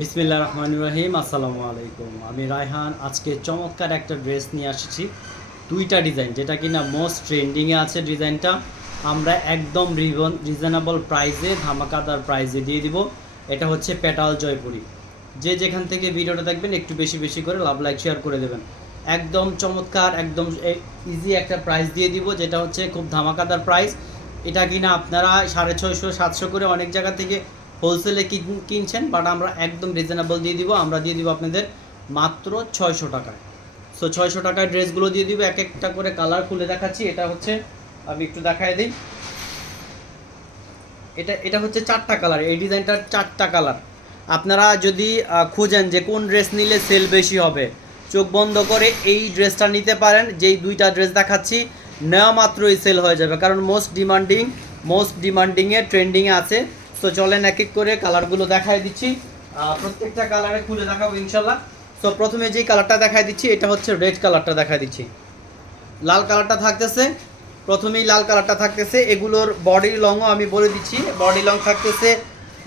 বিসমিল্লাহির রহমানির রহিম। আসসালামু আলাইকুম। আমি রায়হান। আজকে চমৎকার একটা ড্রেস নিয়ে আসছি, দুইটা ডিজাইন, যেটা কিনা মোস্ট ট্রেন্ডিংয়ে আছে। ডিজাইনটা আমরা একদম রিজনেবল প্রাইসে, ধামাকাদার প্রাইসে দিয়ে দিব। এটা হচ্ছে পেটাল জয়পুরি। যে যেখান থেকে ভিডিওটা দেখবেন একটু বেশি বেশি করে লাভ লাইক শেয়ার করে দেবেন। একদম চমৎকার, একদম ইজি একটা প্রাইস দিয়ে দিব, যেটা হচ্ছে খুব ধামাকাদার প্রাইস। এটা কিনা আপনারা 650-700 করে অনেক জায়গা থেকে হোলসেলে কিনছেন, বাট আমরা একদম রিজনেবল দিয়ে দিব। আমরা দিয়ে দিব আপনাদের মাত্র 600 টাকায়। সো 600 টাকায় ড্রেসগুলো দিয়ে দিব। এক একটা করে কালার খুলে দেখাচ্ছি। এটা হচ্ছে, আমি একটু দেখাই দিই। এটা হচ্ছে 4টা কালার। এই ডিজাইনটার 4টা কালার। আপনারা যদি খুঁজেন যে কোন ড্রেস নিলে সেল বেশি হবে, চোখ বন্ধ করে এই ড্রেসটা নিতে পারেন। যেই দুইটা ড্রেস দেখাচ্ছি নেওয়া মাত্রই সেল হয়ে যাবে, কারণ মোস্ট ডিমান্ডিংয়ে ট্রেন্ডিংয়ে আছে। সো চলেন এক এক করে কালারগুলো দেখাই দিচ্ছি। প্রত্যেকটা কালারে খুলে দেখাবো ইনশাল্লাহ। সো প্রথমে যেই কালারটা দেখাই দিচ্ছি, এটা হচ্ছে রেড কালারটা দেখাই দিচ্ছি। লাল কালারটা থাকতেছে, প্রথমেই লাল কালারটা থাকতেছে। এগুলোর বডি লংও আমি বলে দিচ্ছি। বডি লং থাকতেছে,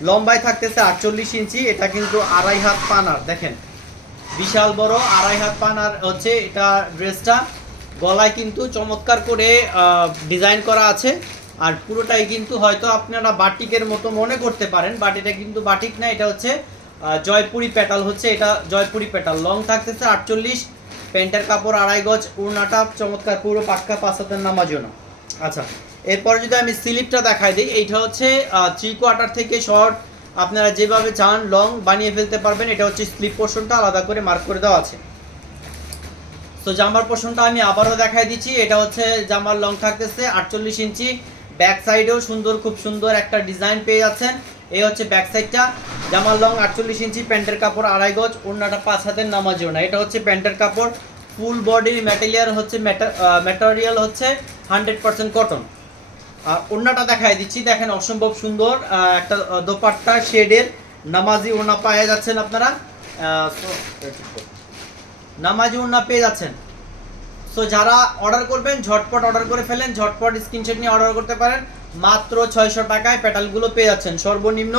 লম্বায় থাকতেছে 48 ইঞ্চি। এটা কিন্তু 2.5 হাত পানার, দেখেন বিশাল বড় 2.5 হাত পানার হচ্ছে এটা ড্রেসটা। গলায় কিন্তু চমৎকার করে ডিজাইন করা আছে। আর পুরোটাই কিন্তু হয়তো আপনারা বাটিকের মতো মনে করতে পারেন, বাট এটা কিন্তু বাটিক না, এটা হচ্ছে জয়পুরি পেটাল। হচ্ছে এটা জয়পুরি পেটাল। লং থাকতেছে 48, প্যান্টের কাপড় 2.5 গজ, ওড়নাটা চমৎকার পুরো পাক্কা 5 হাতের নামার জন্য। আচ্ছা, এরপর যদি আমি স্লিপটা দেখাই দিই, এইটা হচ্ছে 3/4 থেকে শর্ট, আপনারা যেভাবে চান লং বানিয়ে ফেলতে পারবেন। এটা হচ্ছে স্লিপ পোর্শনটা আলাদা করে মার্ক করে দেওয়া আছে। তো জামার পোর্শনটা আমি আবারও দেখাই দিচ্ছি। এটা হচ্ছে জামার লং থাকতেছে 48 ইঞ্চি। ব্যাক সাইডেও সুন্দর, খুব সুন্দর একটা ডিজাইন পেয়ে যাচ্ছেন। এই হচ্ছে ব্যাক সাইডটা। জামার লং 48 ইঞ্চি, প্যান্টের কাপড় 2.5 গজ, ওড়নাটা 5 হাতের নামার জন্য। এটা হচ্ছে প্যান্টের কাপড়। ফুল বডির ম্যাটেরিয়াল হচ্ছে 100% কটন। ওড়নাটা দেখাই দিচ্ছি, দেখেন অসম্ভব সুন্দর একটা দোপাট্টা শেডের নামাজি ওড়না পেয়ে যাচ্ছেন আপনারা। নামাজি ওড়না পেয়ে যাচ্ছেন। সো যারা অর্ডার করবেন ঝটপট অর্ডার করে ফেলেন, ঝটপট স্ক্রিনশট নিয়ে অর্ডার করতে পারেন। মাত্র 600 টাকায় পেটালগুলো পেয়ে যাচ্ছেন। সর্বনিম্ন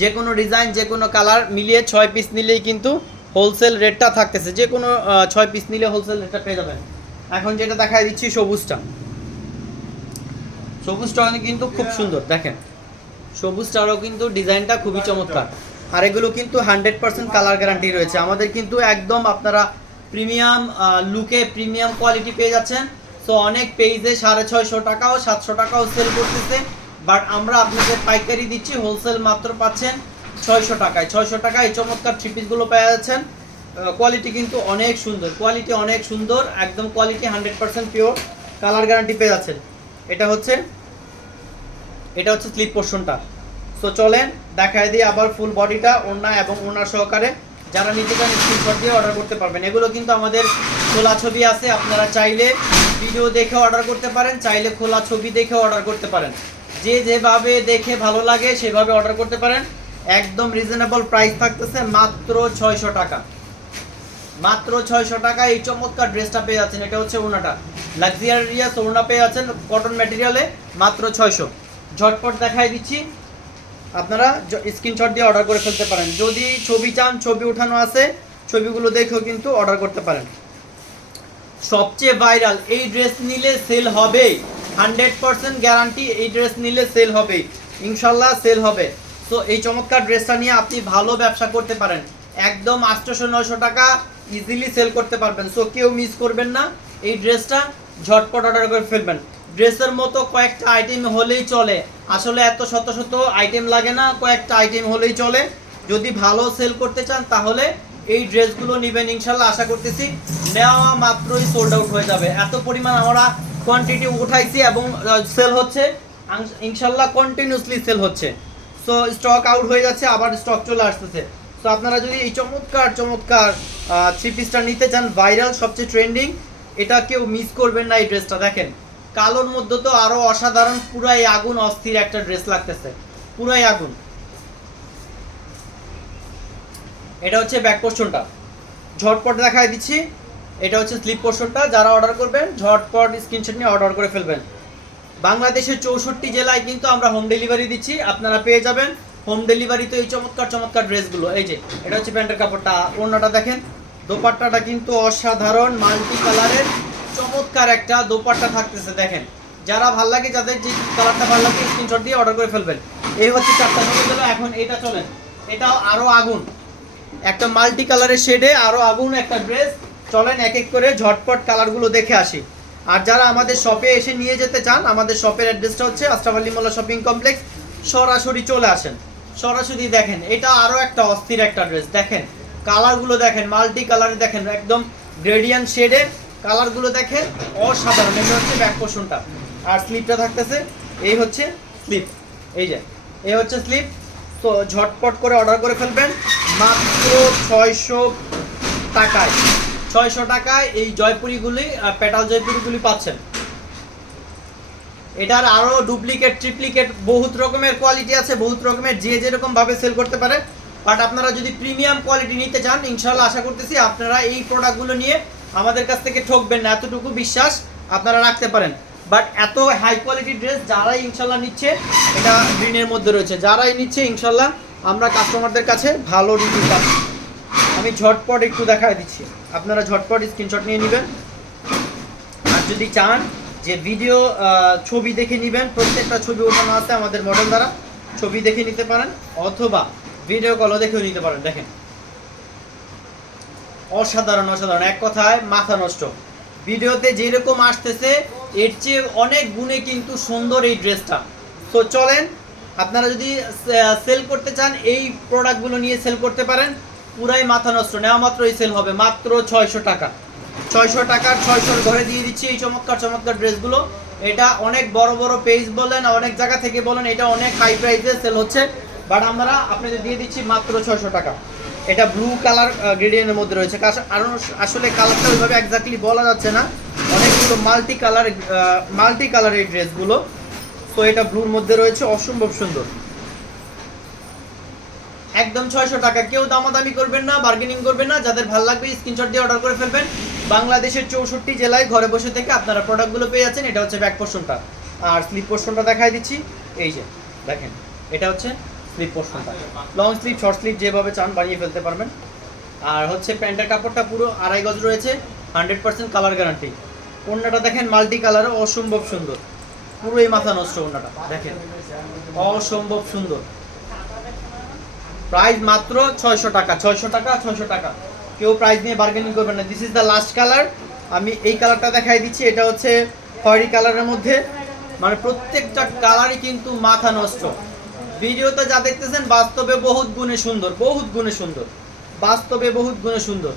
যে কোনো ডিজাইন, যে কোনো কালার মিলিয়ে 6 পিস নিলেই কিন্তু হোলসেল রেটটা থাকতেছে। যে কোনো 6 পিস নিলে হোলসেল রেটটা পেয়ে যাবেন। এখন যেটা দেখাই দিচ্ছি সবুজটা কিন্তু খুব সুন্দর, দেখেন সবুজটারও কিন্তু ডিজাইনটা খুবই চমৎকার। আর এগুলো কিন্তু 100% কালার গ্যারান্টি রয়েছে। আমাদের কিন্তু একদম আপনারা প্রিমিয়াম লুকে প্রিমিয়াম কোয়ালিটি পেয়ে যাচ্ছেন। সো অনেক পেজে 650 টাকাও 700 টাকাও সেল করতেছে, বাট আমরা আপনাদের পাইকারি দিচ্ছি, হোলসেল মাত্র পাচ্ছেন 600 টাকায়। 600 টাকায় এই চমৎকার থ্রি পিসগুলো পেয়ে যাচ্ছেন। কোয়ালিটি কিন্তু অনেক সুন্দর, কোয়ালিটি অনেক সুন্দর, একদম কোয়ালিটি 100% পিওর, কালার গ্যারান্টি পেয়ে যাচ্ছেন। এটা হচ্ছে স্লিপ পোর্শনটা। সো চলেন দেখায় দিই আবার ফুল বডিটা, ওড়না এবং ওড়না সহকারে। যারা নিতে চান স্ক্রিনশট দিয়ে অর্ডার করতে পারবেন। এগুলো কিন্তু আমাদের খোলা ছবি আছে, আপনারা চাইলে ভিডিও দেখে অর্ডার করতে পারেন, চাইলে খোলা ছবি দেখে অর্ডার করতে পারেন। যে যেভাবে দেখে ভালো লাগে সেভাবে অর্ডার করতে পারেন। একদম রিজনেবল প্রাইস থাকতেছে মাত্র 600 টাকা। মাত্র 600 টাকা এই চমৎকার ড্রেসটা পেয়ে যাচ্ছেন। এটা হচ্ছে ওড়নাটা, লাক্সারিয়াস ওড়না পেয়ে যাচ্ছেন কটন ম্যাটেরিয়ালে, মাত্র 600। ঝটপট দেখাই দিচ্ছি, আপনারা স্ক্রিনশট দিয়ে অর্ডার করে ফেলতে পারেন। যদি ছবি চান, ছবি উঠানো আছে, ছবিগুলো দেখেও কিন্তু অর্ডার করতে পারেন। সবচেয়ে ভাইরাল এই ড্রেস নিলে সেল হবে, 100% গ্যারান্টি। এই ড্রেস নিলে সেল হবে, ইনশাল্লাহ সেল হবে। তো এই চমৎকার ড্রেসটা নিয়ে আপনি ভালো ব্যবসা করতে পারেন। একদম 800-900 টাকা ইজিলি সেল করতে পারবেন। সো কেউ মিস করবেন না এই ড্রেসটা, ঝটপট অর্ডার করে ফেলবেন। ড্রেসের মতো কয়েকটা আইটেম হলেই চলে, আসলে এত শত শত আইটেম লাগে না, কয়েকটা আইটেম হলেই চলে। যদি ভালো সেল করতে চান তাহলে এই ড্রেসগুলো নেবেন, ইনশাল্লাহ আশা করতেছি নেওয়া মাত্রই সোল্ড আউট হয়ে যাবে। এত পরিমাণ আমরা কোয়ান্টিটি উঠাইছি এবং সেল হচ্ছে, ইনশাল্লাহ কন্টিনিউসলি সেল হচ্ছে। সো স্টক আউট হয়ে যাচ্ছে, আবার স্টক চলে আসতেছে। সো আপনারা যদি এই চমৎকার থ্রি পিসটা নিতে চান, ভাইরাল সবচেয়ে ট্রেন্ডিং, এটা কেউ মিস করবেন না। এই ড্রেসটা দেখেন, কালোর মধ্যে তো আরো অসাধারণ, পুরাই আগুন, অস্থির একটা ড্রেস লাগতেছে, পুরাই আগুন। এটা হচ্ছে ব্যাক পোর্শনটা, ঝটপট দেখাই দিচ্ছি। এটা হচ্ছে স্লিপ পোর্শনটা। যারা অর্ডার করবেন ঝটপট স্ক্রিনশট নিয়ে অর্ডার করে ফেলবেন। বাংলাদেশের 64 জেলায় কিন্তু আমরা হোম ডেলিভারি দিচ্ছি, আপনারা পেয়ে যাবেন হোম ডেলিভারিতে এই চমৎকার চমৎকার ড্রেসগুলো। এই যে এটা হচ্ছে প্যান্টের কাপড়টা, ওড়নাটা দেখেন, দোপাট্টাটা কিন্তু অসাধারণ মাল্টি কালারের চমৎকার একটা দোপাট্টা থাকতেছে দেখেন। যারা ভাল লাগে, যাদের যে কালারটা ভালো লাগে স্ক্রিনশট দিয়ে অর্ডার করে ফেলবেন। এই হচ্ছে 4টা চলে গেল। এখন এটা চলেন, এটাও আরো আগুন, একটা মাল্টি কালারের শেডে আরো আগুন একটা ড্রেস। চলেন এক এক করে ঝটপট কালারগুলো দেখে আসি। আর যারা আমাদের শপে এসে নিয়ে যেতে চান, আমাদের শপের অ্যাড্রেসটা হচ্ছে আশরাফ আলী মোল্লা শপিং কমপ্লেক্স। সরাসরি চলে আসেন, সরাসরি দেখেন। এটা আরো একটা অস্থির একটা ড্রেস দেখেন, কালারগুলো দেখেন, মাল্টি কালারে দেখেন, একদম গ্রেডিয়ান্ট শেডের কালারগুলো দেখেন, অসাধারণ। এটা হচ্ছে ব্যাক পোর্শনটা, আর স্লিপটা থাকতেছে, এই হচ্ছে স্লিপ, এই যে এই হচ্ছে স্লিপ। তো ঝটপট করে অর্ডার করে ফেলবেন মাত্র 600 টাকায়। 600 টাকায় এই জয়পুরিগুলি, পেটাল জয়পুরিগুলি পাচ্ছেন। এটার আরও ডুপ্লিকেট, ট্রিপ্লিকেট, বহুত রকমের কোয়ালিটি আছে, বহুত রকমের, যে যেরকমভাবে সেল করতে পারে। বাট আপনারা যদি প্রিমিয়াম কোয়ালিটি নিতে চান, ইনশাল্লাহ আশা করতেছি আপনারা এই প্রোডাক্টগুলো নিয়ে আমাদের কাছ থেকে ঠকবেন না, এতটুকু বিশ্বাস আপনারা রাখতে পারেন। বাট এত হাই কোয়ালিটি ড্রেস যারাই ইনশাল্লাহ নিচ্ছে, এটা গ্রিনের মধ্যে রয়েছে, যারাই নিচ্ছে ইনশাল্লাহ আমরা কাস্টমারদের কাছে ভালো রিভিউ পাচ্ছি। আমি ঝটপট একটু দেখায় দিচ্ছি, আপনারা ঝটপট স্ক্রিনশট নিয়ে নেবেন। আর যদি চান যে ভিডিও ছবি দেখে নেবেন, প্রত্যেকটা ছবি ওঠানো আছে আমাদের মডেল দ্বারা, ছবি দেখে নিতে পারেন, অথবা ভিডিও কলও দেখেও নিতে পারেন। দেখেন অসাধারণ অসাধারণ, এক কথায় মাথা নষ্ট। ভিডিওতে যেরকম আসতেছে এর চেয়ে অনেক গুণে কিন্তু সুন্দর এই ড্রেসটা। তো চলেন, আপনারা যদি সেল করতে চান এই প্রোডাক্টগুলো নিয়ে সেল করতে পারেন, পুরাই মাথা নষ্ট, নেওয়া মাত্রই সেল হবে মাত্র 600 টাকা। 600 টাকার 600 ঘরে দিয়ে দিচ্ছি এই চমৎকার চমৎকার ড্রেসগুলো। এটা অনেক বড় বড় পেজ বলেন, অনেক জায়গা থেকে বলেন, এটা অনেক হাই প্রাইসে সেল হচ্ছে, বাট আমরা আপনাদের দিয়ে দিচ্ছি মাত্র 600 টাকা। এটা ব্লু কালার গ্রেডিয়েন্টের মধ্যে রয়েছে, আসলে কালারটা ওইভাবে এক্স্যাক্টলি বলা যাচ্ছে না, অনেকগুলো মাল্টি কালার এই ড্রেসগুলো। তো এটা ব্লুর মধ্যে রয়েছে, অসম্ভব সুন্দর, একদম 600 টাকা। কেউ দামাদামি করবেন না, বার্গেনিং করবেন না, যাদের ভালো লাগবে স্ক্রিনশট দিয়ে অর্ডার করে ফেলবেন। বাংলাদেশের 64 জেলায় ঘরে বসে থেকে আপনারা প্রোডাক্টগুলো পেয়ে যাচ্ছেন। এটা হচ্ছে ব্যাক পোর্শনটা, আর স্লিপ পোর্শনটা দেখাই দিচ্ছি, এই যে দেখেন, এটা হচ্ছে স্লিপ পোর্শনটা, লং স্লিপ শর্ট স্লিপ যেভাবে চান বানিয়ে ফেলতে পারবেন। আর হচ্ছে প্যান্টের কাপড়টা পুরো 2.5 গজ রয়েছে, 100% কালার গ্যারান্টি। ওড়নাটা দেখেন মাল্টি কালারে অসম্ভব সুন্দর, পুরোই মাথা নষ্ট ওড়নাটা দেখেন, অসম্ভব সুন্দর। প্রাইস মাত্র 600 টাকা, 600 টাকা, 600 টাকা। কেউ প্রাইস নিয়ে বার্গেনিং করবেন না। This is the last colour, আমি এই কালারটা দেখাই দিচ্ছি। এটা হচ্ছে খয়েরি কালারের মধ্যে, মানে প্রত্যেকটা কালারই কিন্তু মাথা নষ্ট। ভিডিওতে যা দেখতেছেন বাস্তবে বহুত গুণে সুন্দর, বহুত গুণে সুন্দর, বাস্তবে বহুত গুণে সুন্দর।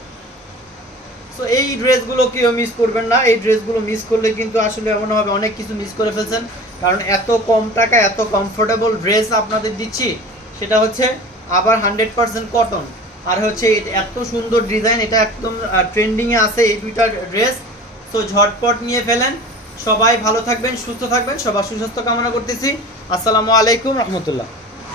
সো এই ড্রেসগুলো কেউ মিস করবেন না, এই ড্রেসগুলো মিস করলে কিন্তু আসলে এমন হবে অনেক কিছু মিস করে ফেলছেন। কারণ এত কম টাকা এত কমফোর্টেবল ড্রেস আপনাদের দিচ্ছি, সেটা হচ্ছে আবার 100% কটন, আর হচ্ছে এত সুন্দর ডিজাইন, এটা একদম ট্রেন্ডিংয়ে আছে এই দুইটা ড্রেস। তো ঝটপট নিয়ে ফেলেন। সবাই ভালো থাকবেন, সুস্থ থাকবেন, সবার সুস্বাস্থ্য কামনা করতেছি। আসসালামু আলাইকুম রহমতুল্লাহ।